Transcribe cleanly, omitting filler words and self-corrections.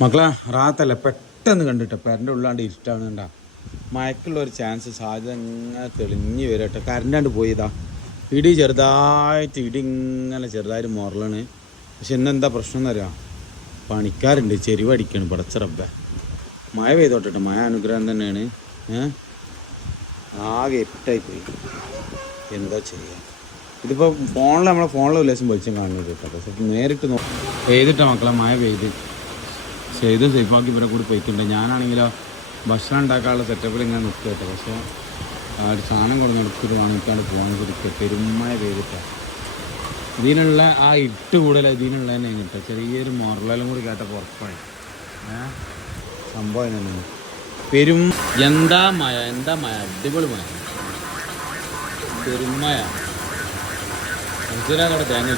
മക്കളെ റാത്തല്ല പെട്ടെന്ന് കണ്ടിട്ട് പെരൻ്റെ ഉള്ളാണ്ട് ഇരുട്ടാണ് കണ്ടാ മയക്കുള്ള ഒരു ചാൻസ് സാധ്യത ഇങ്ങനെ തെളിഞ്ഞ് വരട്ടെ കരണ്ടാണ്ട് പോയതാ ഇടി ചെറുതായിട്ട് ഇടി ഇങ്ങനെ ചെറുതായിട്ട് മുറലാണ്. പക്ഷെ ഇന്നെന്താ പ്രശ്നം എന്നറിയാം, പണിക്കാരുണ്ട് ചെരിവടിക്കാണ് പടച്ചിറപ്പ. മഴ പെയ്തോട്ടെ, മഴ അനുഗ്രഹം തന്നെയാണ്. ആകെ എട്ടായി പോയി, എന്താ ചെയ്യുക. ഇതിപ്പോൾ ഫോണിൽ നമ്മളെ ഫോണിലെ ഉല്ലാസം വെളിച്ചം കാണുന്നത് കേട്ടോ. പക്ഷെ നേരിട്ട് പെയ്തിട്ടാ മക്കളെ മഴ പെയ്ത് ചെയ്ത് സേഫാക്കി ഇവരെ കൂടി പോയിട്ടുണ്ട്. ഞാനാണെങ്കിലോ ഭക്ഷണം ഉണ്ടാക്കാനുള്ള സെറ്റപ്പിൽ ഇങ്ങനെ നിൽക്കുക കേട്ടോ. പക്ഷേ ഒരു സാധനം കൊണ്ട് എടുത്തിട്ട് വാങ്ങിക്കാണ്ട് പോകാൻ കൊടുക്കുക പെരുമഴ പെയ്തിട്ടാണ്. ഇതിനുള്ള ആ ഇട്ട് കൂടുതൽ ഇതിനുള്ള തന്നെ കിട്ടുക. ചെറിയൊരു മുറലും കൂടി കേട്ടപ്പോൾ ഉറപ്പായി സംഭവം തന്നെ പെരും. എന്താ മഴ അടിപൊളി മഴ, പെരുമഴ. മനസ്സിലാക്കട്ടെ തേങ്ങ